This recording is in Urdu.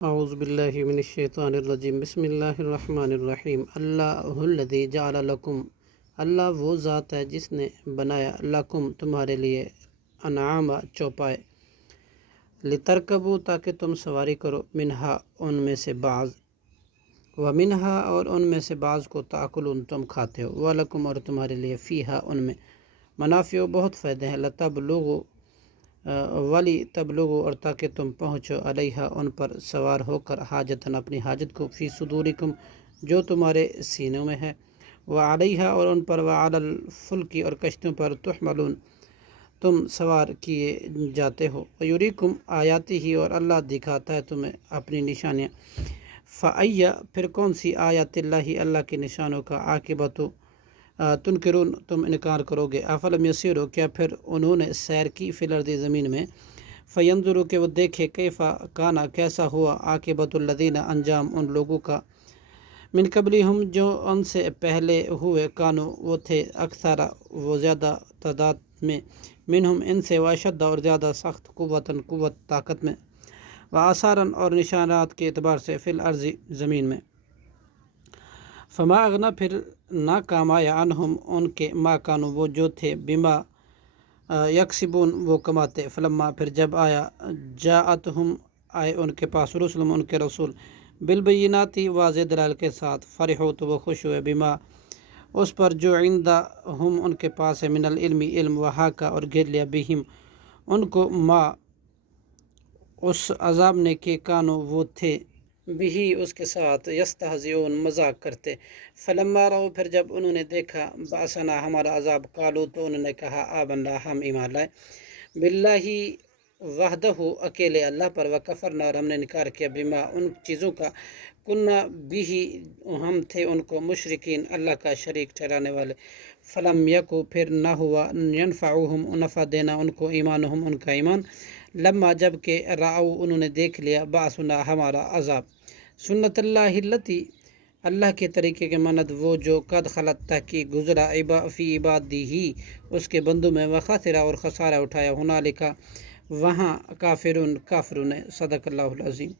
اعوذ باللہ من الشیطان الرجیم بسم اللہ الرحمن الرحیم اللہ الذی جعل لکم، اللہ وہ ذات ہے جس نے بنایا لکم تمہارے لیے انعام چوپائے، لترکبو تاکہ تم سواری کرو، منہا ان میں سے بعض، ومنہا اور ان میں سے بعض کو تاکلون تم کھاتے ہو، ولکم اور تمہارے لیے فیہا ان میں منافع بہت فائدے ہیں، لتبلغوا ولی تبلغو اور تاکہ تم پہنچو علیہا ان پر سوار ہو کر حاجتاً اپنی حاجت کو، فی صدورکم جو تمہارے سینوں میں ہے، وعلیہا اور ان پر، وعلی الفلک اور کشتیوں پر، تحملون تم سوار کیے جاتے ہو، ویریکم آیاتی ہی اور اللہ دکھاتا ہے تمہیں اپنی نشانیاں، فأی پھر کون سی آیات اللہ اللہ کے نشانوں کا، عاقبت تنکرون تم انکار کرو گے، افلم یسیرو کیا پھر انہوں نے سیر کی، فی الارض زمین میں، فینظروا کہ وہ دیکھے، کیفا کانا کیسا ہوا، عاقبت الذین انجام ان لوگوں کا، من قبلہم جو ان سے پہلے ہوئے، کانو وہ تھے، اکثر وہ زیادہ تعداد میں، منہم ان سے، واشد اور زیادہ سخت، قوتاً قوت طاقت میں، وآثاراً اور نشانات کے اعتبار سے، فی الارض زمین میں، فما اغنا پھر نہ کام آیا، عنہم ان کے، ما کانو وہ جو تھے، بما یکسبون وہ کماتے، فلما پھر جب آیا، جاءتہم آئے ان کے پاس، رسلم ان کے رسول، بالبیناتی واضح دلائل کے ساتھ، فرحو تو وہ خوش ہوئے، بما اس پر جو عندہم ان کے پاس ہے، من العلم علم، وحاکا اور گھیر لیا، بہم ان کو، ما اس عذاب نے، کہ کانو وہ تھے، بھی اس کے ساتھ، یستہزئون مذاق کرتے، فلما رأوا پھر جب انہوں نے دیکھا، بأسنا ہمارا عذاب، قالوا تو انہوں نے کہا، آمنا ہم ایمان لائے، باللہ وحدہ اکیلے اللہ پر، وکفرنا اور ہم نے انکار کیا، بما ان چیزوں کا، کننا بھی ہم تھے ان کو، مشرکین اللہ کا شریک ٹھہرانے والے، فلم یکو پھر نہ ہوا، ینفعوہم نفع دینا ان کو، ایمانہم ان کا ایمان، لما جب کہ رأوا انہوں نے دیکھ لیا، بأسنا ہمارا عذاب، سنت اللہ التی اللہ کے طریقے کے مند وہ جو، قد خلت تحقیق گزرا، فی عبادی ہی اس کے بندوں میں، وخسرا اور خسارہ اٹھایا، ہنالک وہاں، کافرون کافروں نے، صدق اللہ العظیم۔